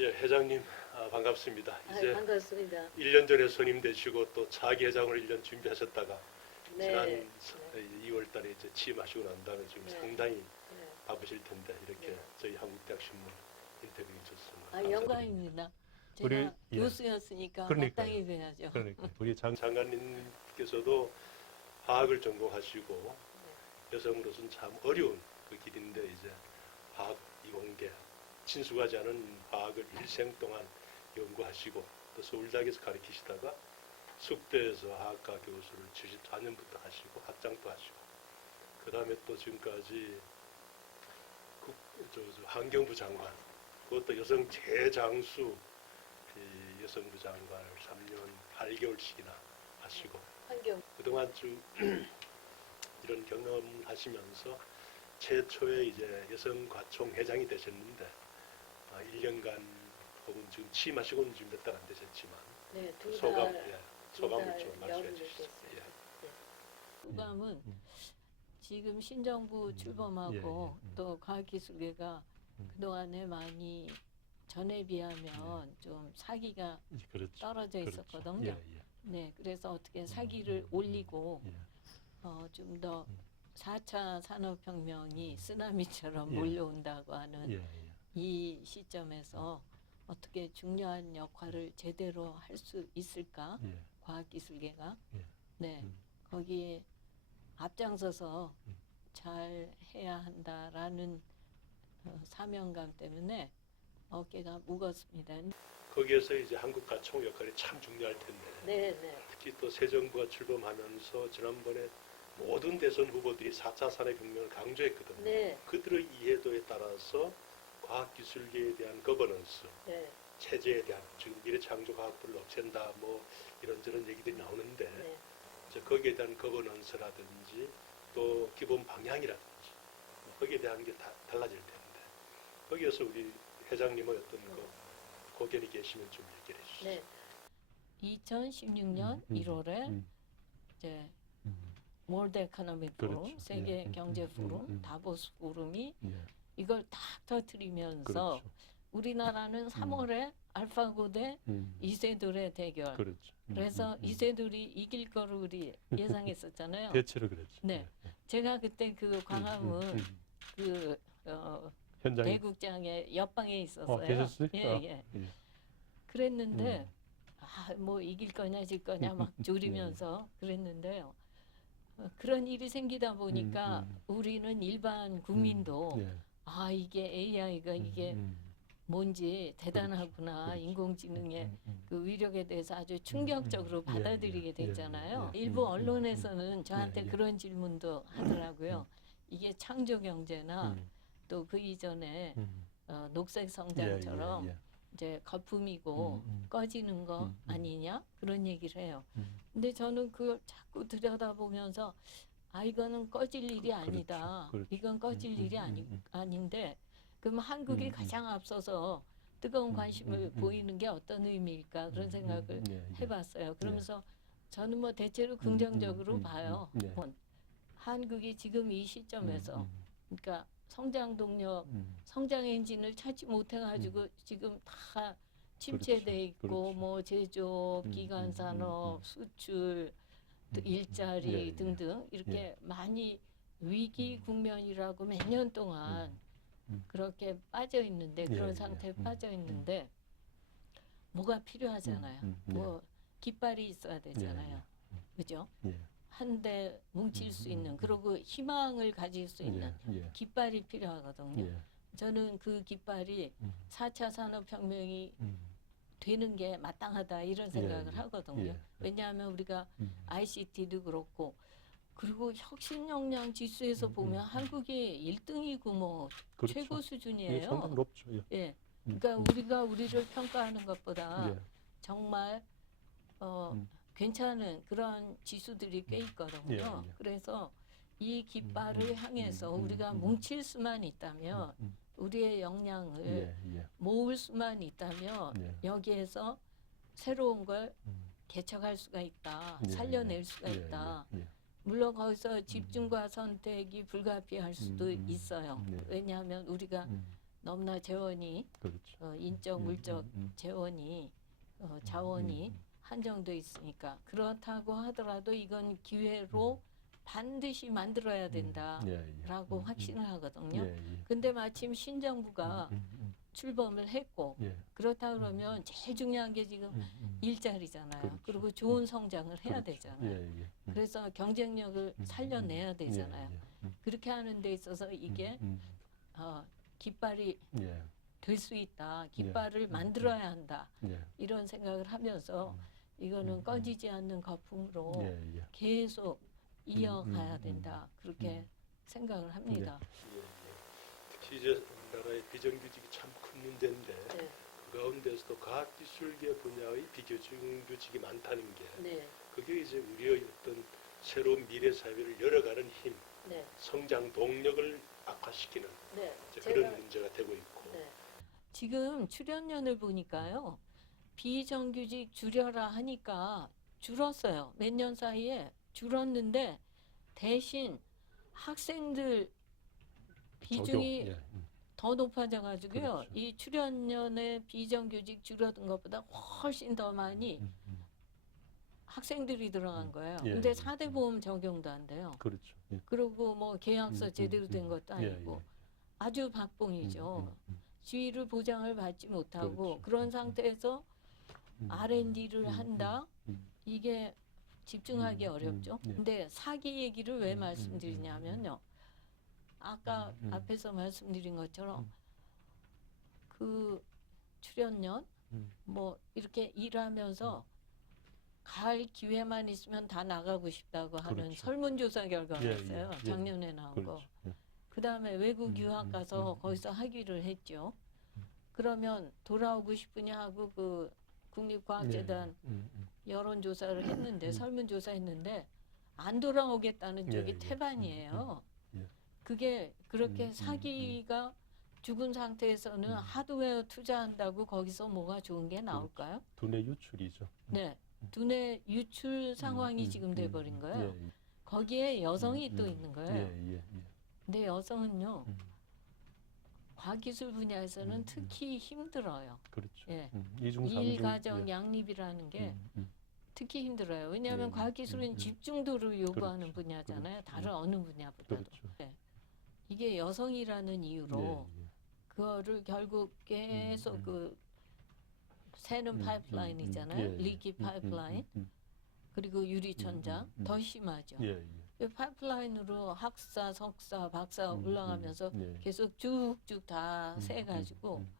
예, 회장님 아, 반갑습니다. 아, 이제 반갑습니다. 1년 전에 선임 되시고 또 차기 회장을 1년 준비하셨다가 네. 지난 2월 달에 이제 취임하시고 난 다음에 지금 네. 상당히 네. 바쁘실 텐데 이렇게 네. 저희 한국대학 신문 인터뷰 주셨습니다. 아. 영광입니다. 제가 우리, 예. 교수였으니까 그러니까요. 마땅히 뵈야죠. 그러니까 우리 장 장관님께서도 화학을 전공하시고 여성으로서는 참 어려운 그 길인데 이제 화학 이공계 친숙하지 않은 화학을 일생 동안 연구하시고 또 서울대학에서 가르치시다가 숙대에서 화학과 교수를 74년부터 하시고 학장도 하시고 그 다음에 또 지금까지 국, 저, 저 환경부 장관 그것도 여성 최장수 이 여성부 장관을 3년 8개월씩이나 하시고 환경. 그동안 쭉 이런 경험을 하시면서 최초의 이제 여성 과총 회장이 되셨는데 아, 1년간 혹은 지금 취임하시고는 지금 몇 달 안 되셨지만 네, 두 소감, 달, 예, 두 소감을 달좀 말씀해 주시죠. 예. 네. 소감은 음. 지금 신정부 음. 출범하고 예, 예. 음. 또 과학기술계가 음. 그동안에 많이 전에 비하면 좀 사기가 그렇죠. 떨어져 그렇죠. 있었거든요. 예, 예. 네, 그래서 어떻게 음, 사기를 음, 올리고 예. 어, 좀 더 음. 4차 산업혁명이 쓰나미처럼 예. 몰려온다고 하는 예, 예. 이 시점에서 어떻게 중요한 역할을 제대로 할 수 있을까? 예. 과학기술계가 예. 네 음. 거기에 앞장서서 음. 잘 해야 한다라는 어, 사명감 때문에 어깨가 무겁습니다. 거기에서 이제 한국 과총 역할이 참 중요할 텐데 네, 네, 특히 또 새 정부가 출범하면서 지난번에 모든 대선 후보들이 4차 산업혁명을 강조했거든요. 네, 그들의 이해도에 따라서 과학기술계에 대한 거버넌스, 네, 체제에 대한 지금 미래창조과학부를 없앤다 뭐 이런저런 얘기들이 나오는데 네. 이제 거기에 대한 거버넌스라든지 또 기본 방향이라든지 거기에 대한 게 다 달라질 텐데 거기에서 우리 회장님의 어떤 그 고견이 계시면 좀 얘기를 해주시죠. 네. 2016년 음, 음, 1월에 음, 이제 음, 월드 에코노믹 포럼, 그렇죠. 세계 예, 음, 경제 음, 포럼, 음, 음. 다보스 포럼이 예. 이걸 딱 터트리면서 그렇죠. 우리나라는 3월에 알파고 대 음, 이세돌의 대결. 그렇죠. 음, 그래서 음, 음. 이세돌이 이길 거로 우리 예상했었잖아요. 대체로 그랬죠. 네. 예, 예. 제가 그때 그 음, 광화문 음, 음. 그 어, 현장에 대국장의 옆방에 있었어요. 어, 계셨어요? 예, 아, 예. 예. 그랬는데 음. 아, 뭐 이길 거냐 질 거냐 막 졸이면서 그랬는데요. 어, 그런 일이 생기다 보니까 음, 우리는 일반 국민도 예. 아 이게 AI가 이게 음, 뭔지 대단하구나 그렇죠. 인공지능의 음, 음. 그 위력에 대해서 아주 충격적으로 음, 음. 예, 받아들이게 예, 됐잖아요. 예, 예. 일부 음, 음, 언론에서는 저한테 예, 예. 그런 질문도 하더라고요. 이게 창조 경제나 음, 또그 이전에 음. 어, 녹색 예, 성장처럼 예, 예. 이제 거품이고 음, 음. 꺼지는 거 음, 음. 아니냐 그런 얘기를 해요. 음. 근데 저는 그걸 자꾸 들여다보면서 아 이거는 꺼질 일이 아니다. 그렇죠. 이건 꺼질 음, 일이 음, 아니, 음. 아닌데 그럼 한국이 음, 음. 가장 앞서서 뜨거운 음, 관심을 음, 음. 보이는 게 어떤 의미일까 그런 음, 생각을 음, 예, 예. 해봤어요. 그러면서 저는 뭐 대체로 음, 긍정적으로 음, 음, 봐요. 음, 네. 뭐 한국이 지금 이 시점에서 음, 그러니까 성장 동력, 음, 성장 엔진을 찾지 못해가지고 지금 다 침체돼 그렇죠. 있고 그렇죠. 뭐 제조업, 음, 기관 음, 산업, 음, 수출, 또 음, 일자리 예, 예. 등등 이렇게 많이 위기 국면이라고 몇 년 동안 음, 음. 그렇게 빠져 있는데 예, 그런 예. 상태에 음, 빠져 있는데 뭐가 필요하잖아요. 음, 음, 예. 뭐 깃발이 있어야 되잖아요. 예, 그죠? 예. 한대 뭉칠 음, 수 음, 있는 음. 그리고 희망을 가질 수 있는 예, 예, 깃발이 필요하거든요. 예. 저는 그 깃발이 음, 4차 산업혁명이 음, 되는 게 마땅하다 이런 생각을 예, 하거든요. 예. 왜냐하면 우리가 음. ICT도 그렇고 그리고 혁신 역량 지수에서 음, 보면 음, 음. 한국이 1등이고 뭐 그렇죠. 최고 예, 수준이에요. 상당히 높죠. 예. 예. 음, 그러니까 음, 우리가 우리를 평가하는 것보다 예. 정말 어, 음. 괜찮은 그런 지수들이 꽤 있거든요. 예, 예. 그래서 이 깃발을 음, 향해서 음, 음, 우리가 음. 뭉칠 수만 있다면 음, 우리의 역량을 예, 예, 모을 수만 있다면 예. 여기에서 새로운 걸 음, 개척할 수가 있다, 예, 살려낼 예, 수가 예, 있다. 예, 예. 물론 거기서 집중과 선택이 불가피할 수도 음, 음, 있어요. 네. 왜냐하면 우리가 음, 너무나 재원이 그렇죠. 어, 인적 음, 물적 음, 음. 재원이 어, 자원이 음, 한정돼 있으니까 그렇다고 하더라도 이건 기회로 반드시 만들어야 된다라고 음. 예, 예. 음, 확신을 하거든요. 예, 예. 근데 마침 신정부가 음, 음, 출범을 했고 음. 예. 그렇다 그러면 제일 중요한 게 지금 음, 음. 일자리잖아요. 그렇죠. 그리고 좋은 성장을 해야 그렇죠. 되잖아요. 예, 예. 음. 그래서 경쟁력을 음, 살려내야 음. 되잖아요. 예, 예. 음, 그렇게 하는 데 있어서 이게 음, 어, 깃발이 음. 예, 될수 있다. 깃발을 음, 만들어야 한다. 예. 이런 생각을 하면서 음. 이거는 음, 꺼지지 않는 거품으로 예, 예. 계속 이어가야 음, 된다. 그렇게 생각을 합니다. 예, 예. 특히 이제 우리나라의 비정규직이 참 큰 문제인데 네, 그 가운데서도 과학기술계 분야의 비정규직이 많다는 게 네, 그게 이제 우리의 어떤 새로운 미래 사회를 열어가는 힘, 네, 성장 동력을 악화시키는 네. 이제 그런 문제가 되고 있고 지금 출연료를 보니까요. 비정규직 줄여라 하니까 줄었어요. 몇 년 사이에 줄었는데 대신 학생들 비중이 적용, 예, 음. 더 높아져 가지고요. 그렇죠. 이 출연년의 비정규직 줄어든 것보다 훨씬 더 많이 음, 음. 학생들이 들어간 거예요. 예, 근데 예. 사 4대 보험 적용도 안 돼요. 그렇죠. 예. 그리고 뭐 계약서 음, 음, 제대로 된 음. 것도 예, 아니고 예. 아주 박봉이죠. 음, 음, 지위를 보장을 받지 못하고 그렇죠. 그런 음, 상태에서 음. R&D를 음, 한다. 음. 이게 집중하기 음, 음, 어렵죠. 예. 근데 사기 얘기를 왜 음, 음, 말씀드리냐면요. 아까 음, 음. 앞에서 말씀드린 것처럼 음. 그 출연년 음. 뭐 이렇게 일하면서 갈 기회만 있으면 다 나가고 싶다고 하는 그렇죠. 설문조사 결과가 예, 있어요. 예, 예. 작년에 나온 거. 그렇죠. 예. 그 다음에 외국 음, 유학 음, 가서 음, 음. 거기서 학위를 했죠. 음. 그러면 돌아오고 싶으냐 하고 그 국립과학재단 예, 음, 음. 여론조사를 했는데 음. 설문조사 했는데 안 돌아오겠다는 예, 쪽이 예. 태반이에요. 음, 음. 예. 그게 그렇게 사기가 죽은 상태에서는 음. 하드웨어 투자한다고 거기서 뭐가 좋은 게 나올까요? 두뇌 유출이죠. 음. 네. 두뇌 유출 상황이 음, 지금 음, 돼버린 음. 거예요. 예, 거기에 여성이 음, 또 음. 있는 거예요. 예, 예, 예. 근데 여성은요, 음, 과기술 분야에서는. 특히 힘들어요. 그렇죠. 예. 음, 이중 삼중. 일가정 예. 양립이라는 게. 특히 힘들어요. 왜냐하면 예, 과학기술은 음, 음. 집중도를 요구하는 그렇죠, 분야잖아요. 그렇죠. 다른 어느 분야보다도. 그렇죠. 네. 이게 여성이라는 이유로 예, 예. 그거를 결국 계속 음, 음. 그 새는 음, 파이프라인. 있잖아요. 예, 예. 리기 파이프라인 음, 그리고 유리천장 음, 음. 더 심하죠. 음. 예, 예. 이 파이프라인으로 학사, 석사, 박사 음, 올라가면서 음, 예. 계속 쭉쭉 다 음, 세가지고 음,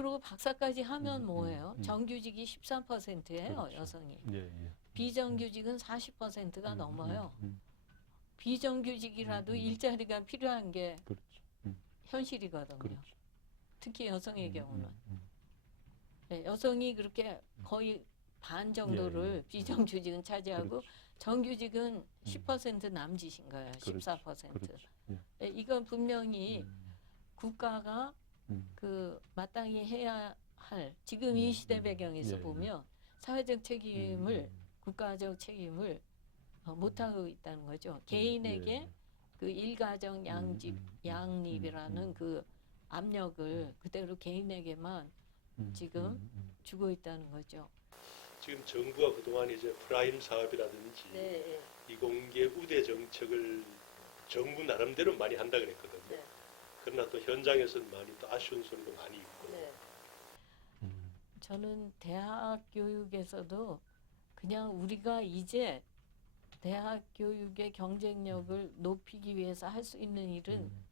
그리고 박사까지 하면 음, 뭐예요? 음, 음. 정규직이 13%예요, 그렇죠. 여성이. 음. 예, 예. 비정규직은 40%가 음, 넘어요. 음, 음. 비정규직이라도 음, 음. 일자리가 필요한 게 그렇죠. 음, 현실이거든요. 그렇죠. 특히 여성의 음, 경우는. 음, 음. 네, 여성이 그렇게 거의 반 정도를 예, 예. 비정규직은 차지하고 그렇죠. 정규직은 10% 남짓인 거예요. 그렇죠. 14%. 그렇죠. 예. 네, 이건 분명히 음, 국가가 음. 그 마땅히 해야 할 지금 이 음, 시대 음. 배경에서 예, 예. 보면 사회적 책임을 음, 국가적 책임을 어, 못하고 있다는 거죠. 개인에게 예, 예. 그 일가정 양집 음, 음, 음, 양립이라는 음, 그 압력을 그대로 개인에게만 음, 지금 음, 음. 주고 있다는 거죠. 지금 정부가 그동안 이제 프라임 사업이라든지 네, 이공계 우대 정책을 정부 나름대로 많이 한다 그랬거든요. 네. 그러나 또 현장에서는 많이 또 아쉬운 소리도 많이 있고. 음, 저는 대학 교육에서도 그냥 우리가 이제 대학 교육의 경쟁력을 높이기 위해서 할 수 있는 일은 음,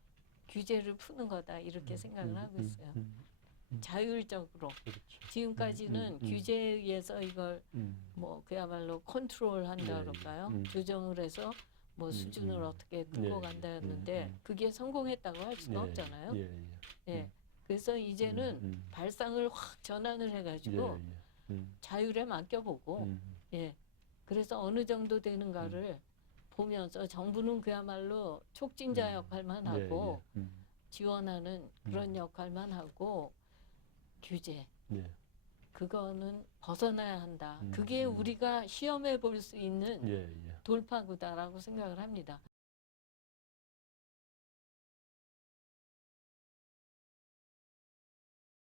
규제를 푸는 거다 이렇게 생각을 음, 하고 음, 있어요. 음, 자율적으로. 그렇죠. 지금까지는 음, 음, 음. 규제에 의해서 이걸 음, 뭐 그야말로 컨트롤한다 예, 예. 그럴까요? 음. 조정을 해서 뭐 음, 수준을 음. 어떻게 끌고 예, 간다였는데 음, 음. 그게 성공했다고 할 수가 예, 없잖아요. 예, 예. 예. 음. 그래서 이제는. 발상을 확 전환을 해가지고 예, 예. 음, 자율에 맡겨보고 음, 예. 그래서 어느 정도 되는가를 보면서 정부는 그야말로 촉진자 음. 역할만 예, 하고 예. 음, 지원하는 그런 음. 역할만 하고 규제 예. 그거는 벗어나야 한다. 음, 그게 음. 우리가 시험해 볼 수 있는 예, 예. 돌파구다라고 생각을 합니다.